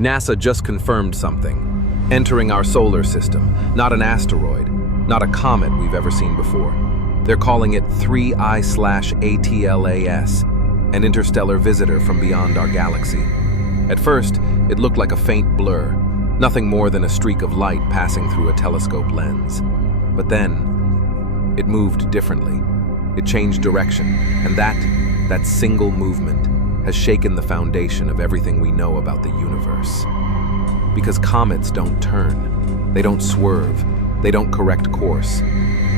NASA just confirmed something. Entering our solar system, not an asteroid, not a comet we've ever seen before. They're calling it 3I/ATLAS, an interstellar visitor from beyond our galaxy. At first, it looked like a faint blur, nothing more than a streak of light passing through a telescope lens. But then, it moved differently. It changed direction, and that single movement has shaken the foundation of everything we know about the universe. Because comets don't turn, they don't swerve, they don't correct course,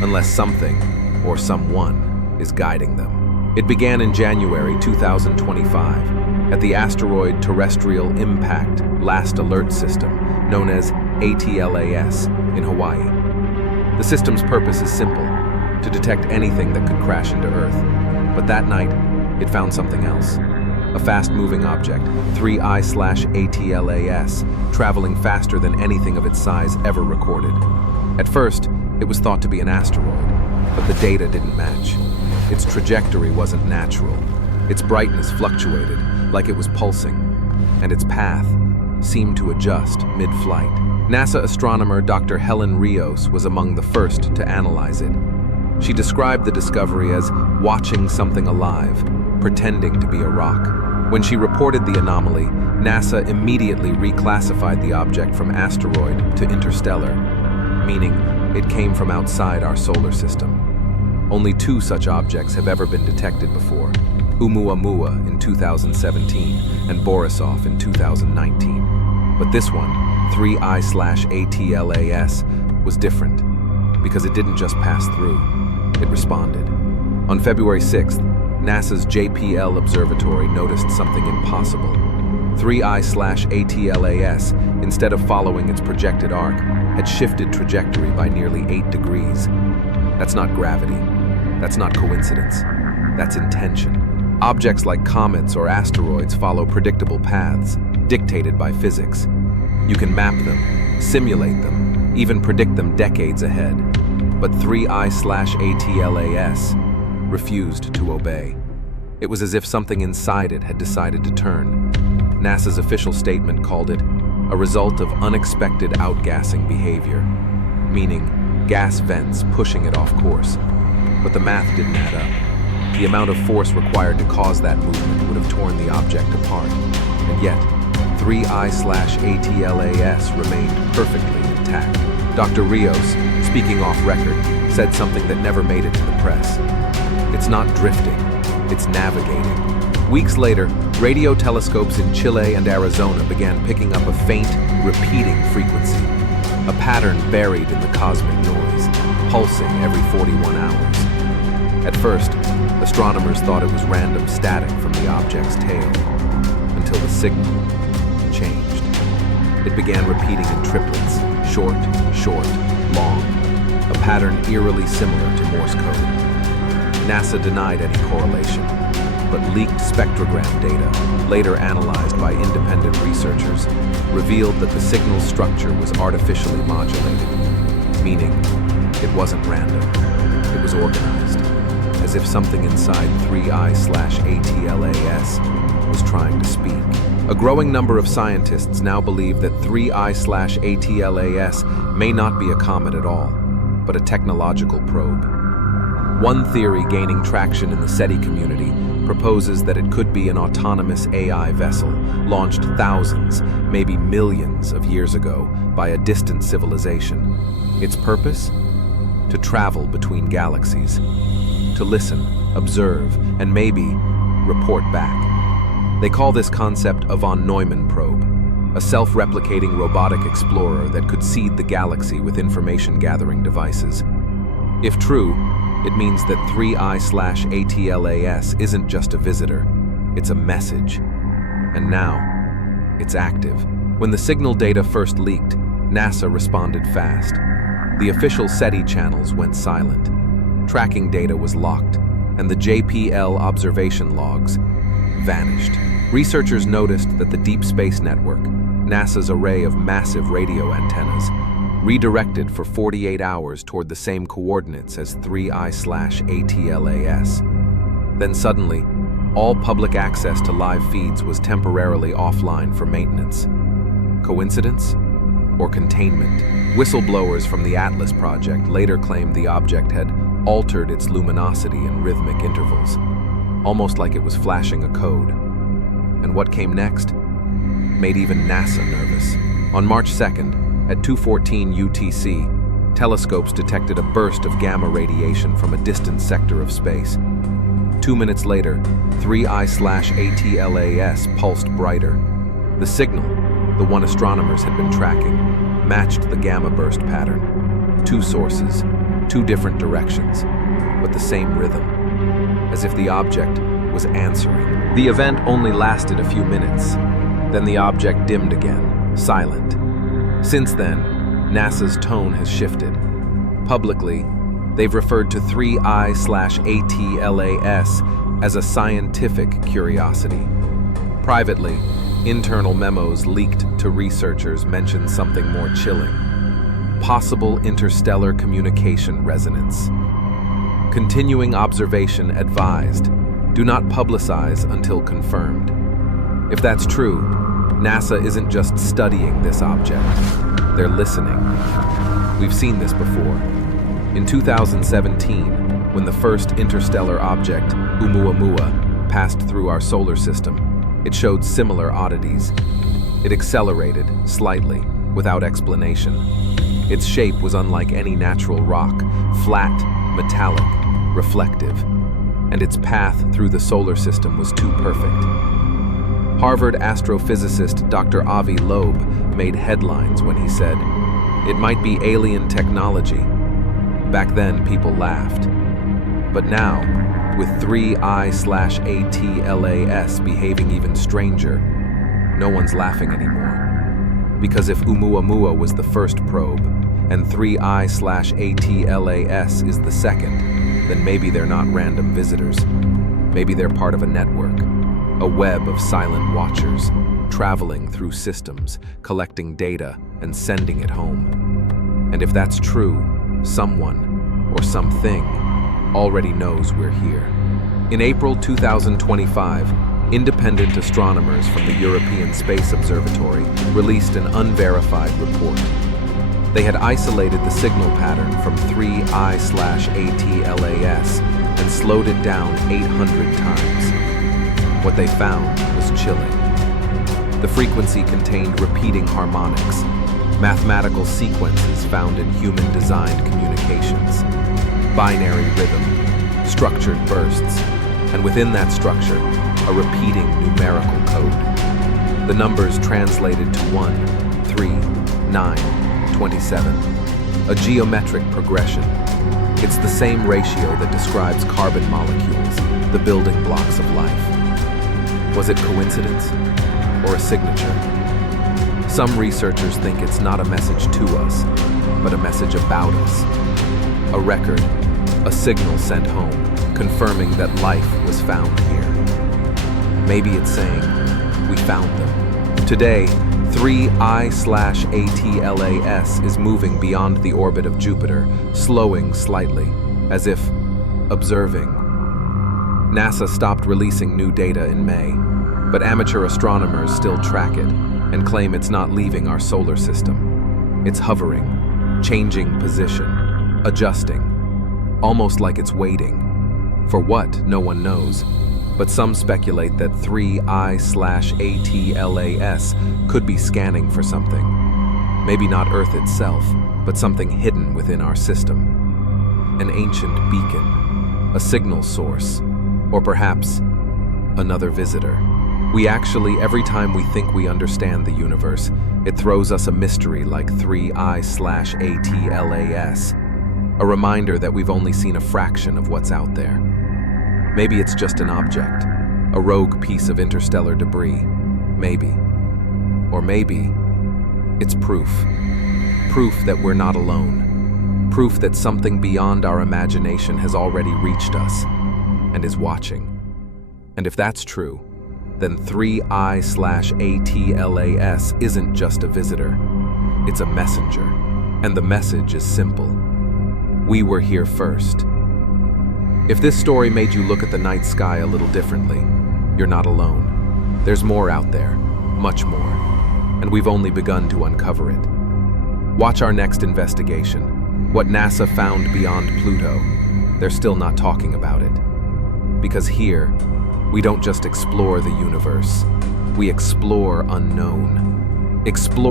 unless something or someone is guiding them. It began in January 2025 at the Asteroid Terrestrial Impact Last Alert System, known as ATLAS, in Hawaii. The system's purpose is simple: to detect anything that could crash into Earth. But that night, it found something else. A fast-moving object, 3I/ATLAS, traveling faster than anything of its size ever recorded. At first, it was thought to be an asteroid, but the data didn't match. Its trajectory wasn't natural. Its brightness fluctuated, like it was pulsing, and its path seemed to adjust mid-flight. NASA astronomer Dr. Helen Rios was among the first to analyze it. She described the discovery as watching something alive, pretending to be a rock. When she reported the anomaly, NASA immediately reclassified the object from asteroid to interstellar, meaning it came from outside our solar system. Only 2 such objects have ever been detected before: Oumuamua in 2017 and Borisov in 2019. But this one, 3I/ATLAS, was different because it didn't just pass through, it responded. On February 6th, NASA's JPL observatory noticed something impossible. 3I/ATLAS, instead of following its projected arc, had shifted trajectory by nearly 8 degrees. That's not gravity. That's not coincidence. That's intention. Objects like comets or asteroids follow predictable paths, dictated by physics. You can map them, simulate them, even predict them decades ahead. But 3I/ATLAS refused to obey. It was as if something inside it had decided to turn. NASA's official statement called it a result of unexpected outgassing behavior, meaning gas vents pushing it off course. But the math didn't add up. The amount of force required to cause that movement would have torn the object apart. And yet, 3I/ATLAS remained perfectly intact. Dr. Rios, speaking off record, said something that never made it to the press. It's not drifting, it's navigating. Weeks later, radio telescopes in Chile and Arizona began picking up a faint, repeating frequency, a pattern buried in the cosmic noise, pulsing every 41 hours. At first, astronomers thought it was random static from the object's tail, until the signal changed. It began repeating in triplets, short, short, long, a pattern eerily similar to Morse code. NASA denied any correlation, but leaked spectrogram data, later analyzed by independent researchers, revealed that the signal's structure was artificially modulated, meaning it wasn't random, it was organized, as if something inside 3I/ATLAS was trying to speak. A growing number of scientists now believe that 3I/ATLAS may not be a comet at all, but a technological probe. One theory gaining traction in the SETI community proposes that it could be an autonomous AI vessel launched thousands, maybe millions of years ago by a distant civilization. Its purpose? To travel between galaxies, to listen, observe, and maybe report back. They call this concept a von Neumann probe, a self-replicating robotic explorer that could seed the galaxy with information-gathering devices. If true, it means that 3I/ATLAS isn't just a visitor, it's a message. And now, it's active. When the signal data first leaked, NASA responded fast. The official SETI channels went silent. Tracking data was locked, and the JPL observation logs vanished. Researchers noticed that the Deep Space Network, NASA's array of massive radio antennas, redirected for 48 hours toward the same coordinates as 3I/ATLAS. Then suddenly, all public access to live feeds was temporarily offline for maintenance. Coincidence? Or containment? Whistleblowers from the Atlas project later claimed the object had altered its luminosity in rhythmic intervals, almost like it was flashing a code. And what came next made even NASA nervous. On March 2nd, at 2:14 UTC, telescopes detected a burst of gamma radiation from a distant sector of space. 2 minutes later, 3I/ATLAS pulsed brighter. The signal, the one astronomers had been tracking, matched the gamma burst pattern. Two sources, two different directions, but the same rhythm, as if the object was answering. The event only lasted a few minutes. Then the object dimmed again, silent. Since then, NASA's tone has shifted. Publicly, they've referred to 3I/ATLAS as a scientific curiosity. Privately, internal memos leaked to researchers mention something more chilling: possible interstellar communication resonance. Continuing observation advised. Do not publicize until confirmed. If that's true, NASA isn't just studying this object. They're listening. We've seen this before. In 2017, when the first interstellar object, Oumuamua, passed through our solar system, it showed similar oddities. It accelerated, slightly, without explanation. Its shape was unlike any natural rock, flat, metallic, reflective, and its path through the solar system was too perfect. Harvard astrophysicist Dr. Avi Loeb made headlines when he said, "It might be alien technology." Back then, people laughed. But now, with 3I/ATLAS behaving even stranger, no one's laughing anymore. Because if Oumuamua was the first probe, and 3I/ATLAS is the second, then maybe they're not random visitors. Maybe they're part of a network, a web of silent watchers, traveling through systems, collecting data, and sending it home. And if that's true, someone, or something, already knows we're here. In April 2025, independent astronomers from the European Space Observatory released an unverified report. They had isolated the signal pattern from 3I/ATLAS and slowed it down 800 times. What they found was chilling. The frequency contained repeating harmonics, mathematical sequences found in human-designed communications, binary rhythm, structured bursts, and within that structure, a repeating numerical code. The numbers translated to 1, 3, 9, 27, a geometric progression. It's the same ratio that describes carbon molecules, the building blocks of life. Was it coincidence or a signature? Some researchers think it's not a message to us, but a message about us. A record, a signal sent home, confirming that life was found here. Maybe it's saying, we found them. Today, 3I/ATLAS is moving beyond the orbit of Jupiter, slowing slightly, as if observing. NASA stopped releasing new data in May, but amateur astronomers still track it and claim it's not leaving our solar system. It's hovering, changing position, adjusting, almost like it's waiting. For what, no one knows, but some speculate that 3I/ATLAS could be scanning for something. Maybe not Earth itself, but something hidden within our system. An ancient beacon, a signal source, or perhaps another visitor. We actually, every time we think we understand the universe, it throws us a mystery like 3I/ATLAS, a reminder that we've only seen a fraction of what's out there. Maybe it's just an object, a rogue piece of interstellar debris, maybe. Or maybe it's proof. Proof that we're not alone. Proof that something beyond our imagination has already reached us and is watching. And if that's true, then 3I/ATLAS isn't just a visitor. It's a messenger. And the message is simple. We were here first. If this story made you look at the night sky a little differently, you're not alone. There's more out there, much more. and we've only begun to uncover it. Watch our next investigation, what NASA found beyond Pluto. They're still not talking about it. Because here, we don't just explore the universe, we explore unknown. Explore